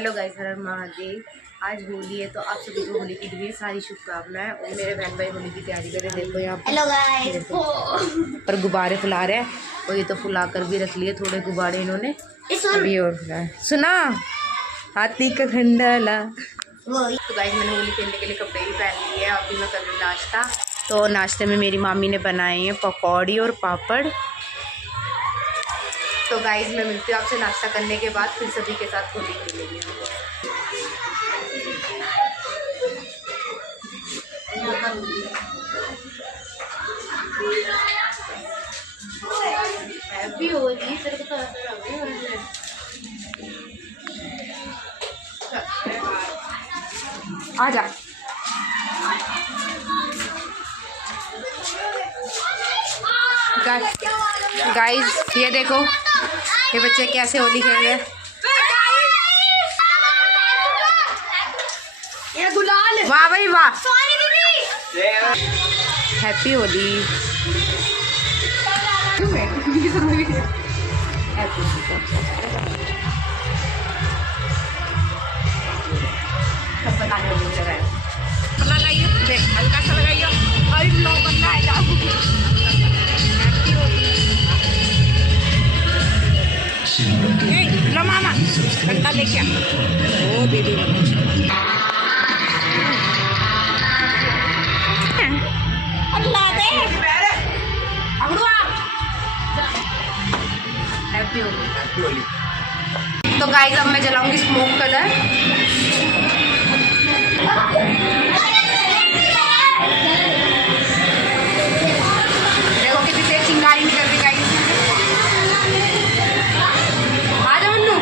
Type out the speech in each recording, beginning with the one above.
Hello guys, हर हर महादेव। आज होली है तो आप सभी को होली की ढेर सारी शुभकामनाएं। और मेरे बहन भाई होली की तैयारी कर रहे हैं। देखो यहाँ पर हेलो गाइस, पर गुब्बारे फुला रहे हैं और ये तो फुला कर भी रख लिए थोड़े गुब्बारे इन्होंने। अभी और फुलाए सुना हाथी का खंडाला। तो गाइस मैंने होली खेलने के लिए कपड़े भी पहन लिए हैं। अभी मैं कर रही हूँ नाश्ता। तो नाश्ते में मेरी मामी ने बनाए हैं पकौड़ी और पापड़। तो गाइस मैं मिलती हूँ आपसे नाश्ता करने के बाद, फिर सभी के साथ होली खेलेंगे। हैप्पी होली तेरे को तो आजा। गाइस ये देखो ये बच्चे कैसे होली खेल रहे हैं। ये गुलाल, वाह भाई वाह, हैप्पी होली। हल्का सा लगाइए और ब्लॉग बनना है। हैप्पी होली। लो मामा ठंडा लेके आ। ओ दीदी अल्लाह दे हैप्पी होली। तो गाइस अब मैं जलाऊंगी स्मोक कलर। देखो कितनी तेज चिंगारी निकल रही गाइस। आ जाओ मन्नू।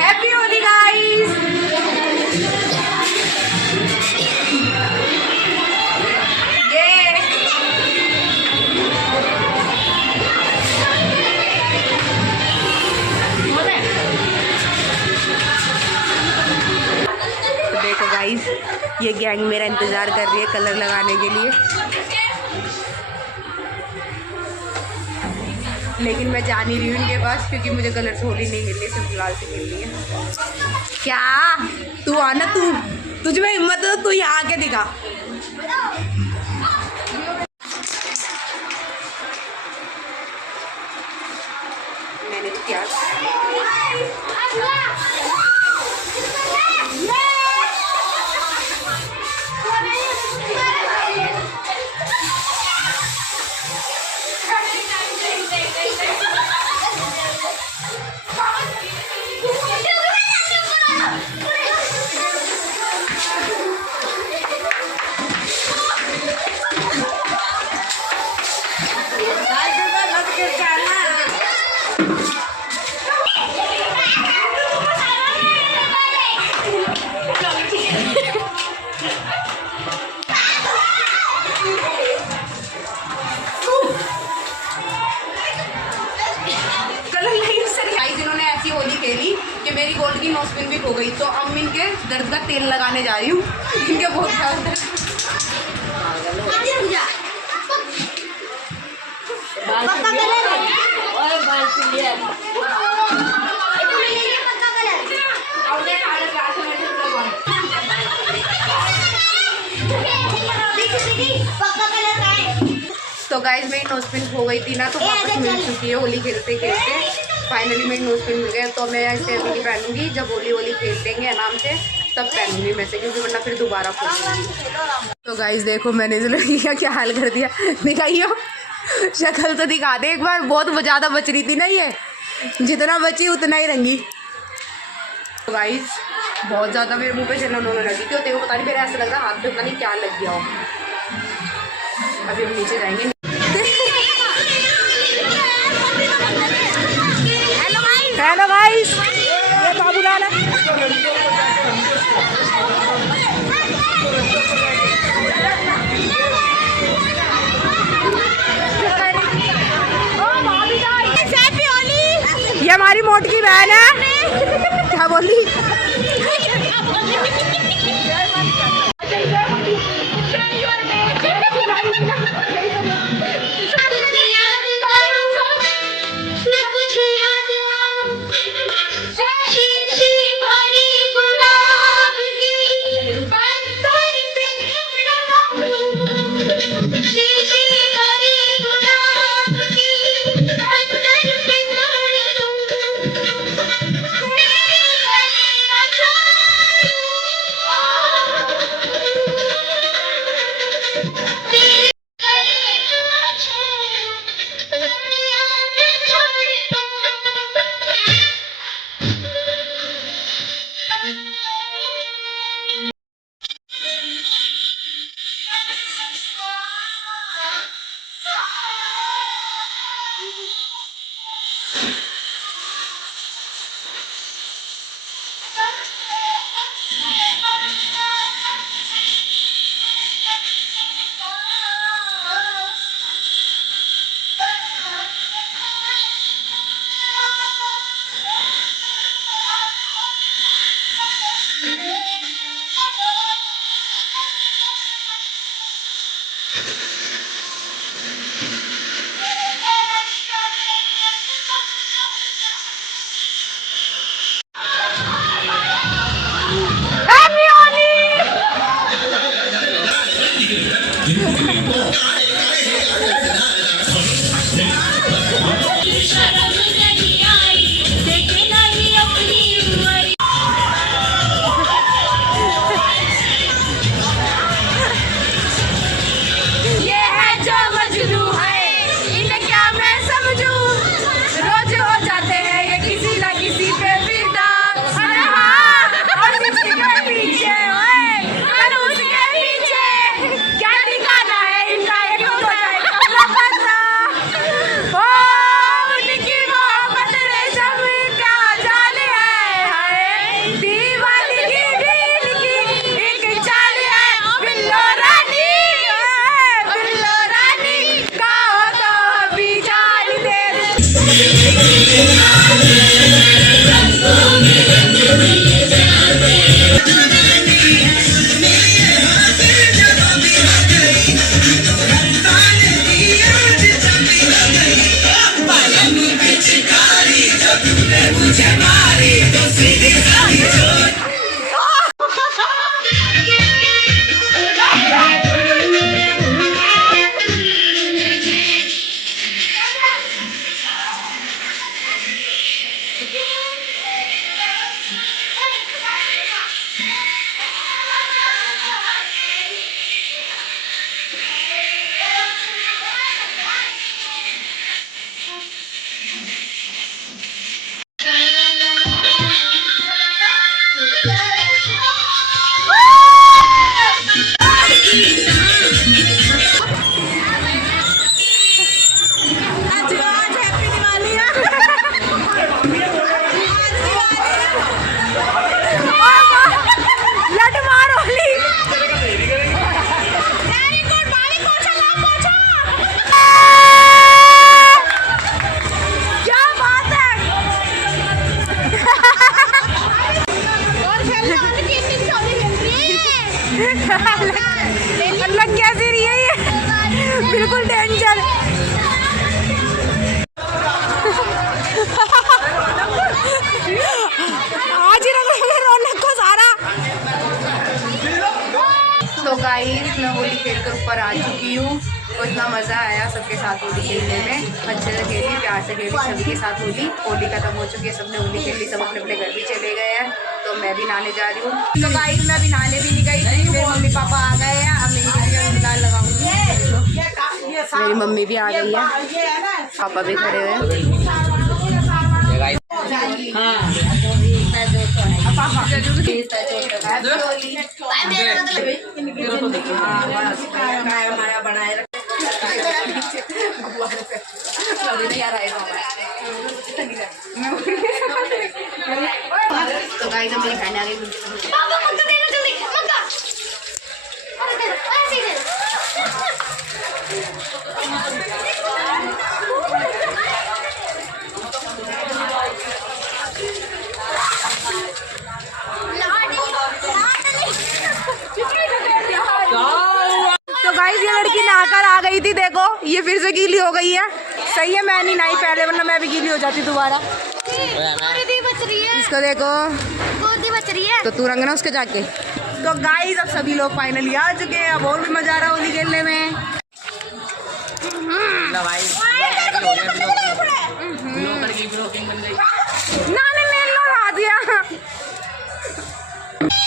Happy Holi guys. देखो गाइस ये गैंग मेरा इंतज़ार कर रही है कलर लगाने के लिए, लेकिन मैं जा नहीं रही हूँ इनके पास क्योंकि मुझे कलर से होली नहीं खेलनी, सिर्फ गुलाल से खेलनी है। क्या तू आना, तू तुझ में हिम्मत है तो तू यहाँ आके दिखा। मैंने तो क्या खेली कि मेरी गोल्ड की नोस्पिन भी हो गई। तो अब इनके दर्द का तेल लगाने जा रही हूँ। इनके बहुत दर्द है। तो गाइस मेरी नोस्पिन हो गई थी ना, तो वापस मिल चुकी है होली खेलते खेलते। फाइनली मेरी नोस्पिन मिल गया। तो मैं ऐसे अभी पहनूंगी जब होली खेलतेंगे आराम से, तब पहनूंगी मैं से, क्योंकि वरना फिर दोबारा खोलूंगी। तो गाइस देखो मैंने इस लड़की का क्या हाल कर दिया। दिखाइयो शक्ल तो दिखा दे एक बार। बहुत ज़्यादा बच रही थी ना, ये जितना बची उतना ही रंगी। तो गाइस बहुत ज़्यादा मेरे मुँह पे जलन होने लगी। क्यों तेरे को पता नहीं, मेरा ऐसा लग रहा हाथ पे पता नहीं क्या लग गया हो। अभी हम नीचे जाएंगे। हेलो गाइस, ये बाबूलाल है। ये हमारी मोट की बहन है। क्या बोली? अलग कैसे रही है ये, बिल्कुल डेंजर। आज ही रंग रौनक को सारा। तो गाइस मैं होली खेल कर ऊपर आ चुकी हूँ। तो इतना मज़ा आया सबके साथ होली खेलने में, अच्छे से खेली, प्यार से खेली सभी के साथ होली। होली खत्म हो चुकी है, सबने होली खेली, सब अपने अपने घर भी चले गए हैं। तो मैं भी नहाने जा रही हूँ। तो गाइस मैं भी नहाने भी नहीं गई थी, मेरे मम्मी पापा आ गए हैं। अब मैं गुलाल लगाऊंगी। मेरी मम्मी भी आ गई है, पापा भी खड़े हुए हैं। तो गाइस मेरी बहन आ गई। तो गाइस ये लड़की नहाकर आ गई थी, देखो ये फिर से गीली हो गई है। सही है मैं नहीं नहाई पहले, वरना मैं भी गीली हो जाती दोबारा। इसको देखो बच रही है, तो तू रंग ना उसके जाके। तो गाइस अब सभी लोग फाइनली आ चुके हैं, अब और भी मजा आ रहा है होली खेलने में।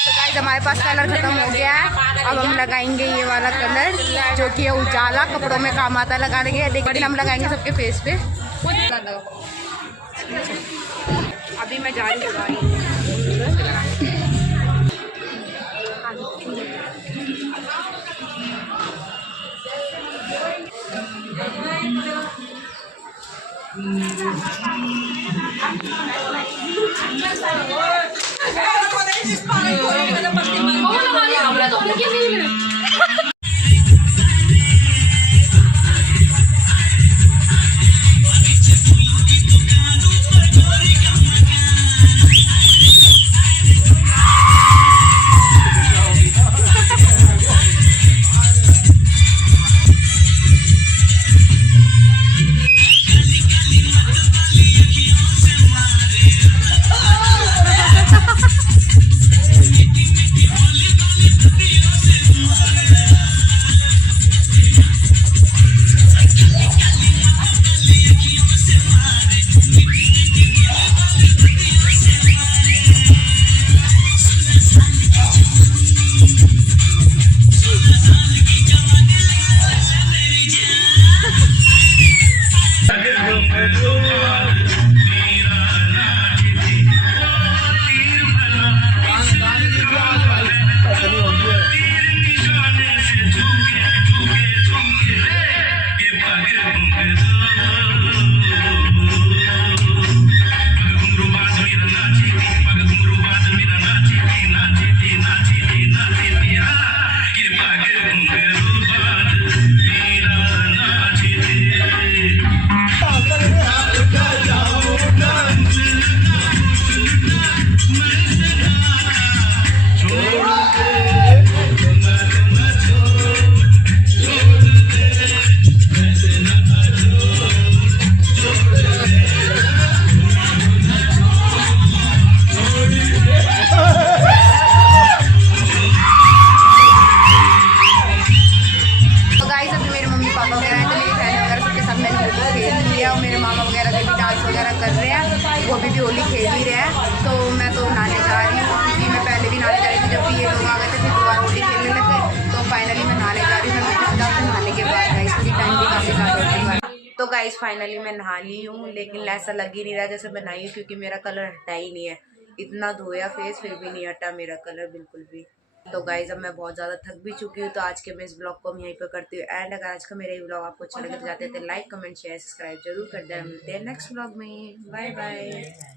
तो गाइस हमारे पास कलर खत्म हो गया है, अब हम लगाएंगे ये वाला कलर जो कि है उजाला, कपड़ों में काम आता है लगाने के, लेकिन हम लगाएंगे सबके फेस पे। अभी मैं जा रही हूँ। वो अभी भी होली खेल ही रहे हैं। तो मैं तो नहाने जा रही हूँ क्योंकि मैं पहले भी नहाने जा रही थी, जब भी ये लोग आ गए थे फिर दोबारा होली खेलने लगे। तो फाइनली मैं नहाने जा रही हूँ। मैं हिसाब से नहाने के बाद गाइस पूरी टाइम भी काफ़ी ज़्यादा होने वाला। तो गाइस फाइनली मैं नहा ली हूँ, लेकिन ऐसा लग ही नहीं रहा जैसे मैं नहाई हूँ, क्योंकि मेरा कलर हटा ही नहीं है। इतना धोया फेस फिर भी नहीं हटा मेरा कलर बिल्कुल भी। तो गाइज अब मैं बहुत ज़्यादा थक भी चुकी हूँ। तो आज के मैं इस ब्लॉग को हम यहीं पर करती हूँ एंड। अगर आज का मेरा ये ब्लॉग आपको अच्छा लगे तो जाते थे लाइक कमेंट शेयर सब्सक्राइब जरूर कर देना। मिलते हैं नेक्स्ट ब्लॉग में। Bye bye.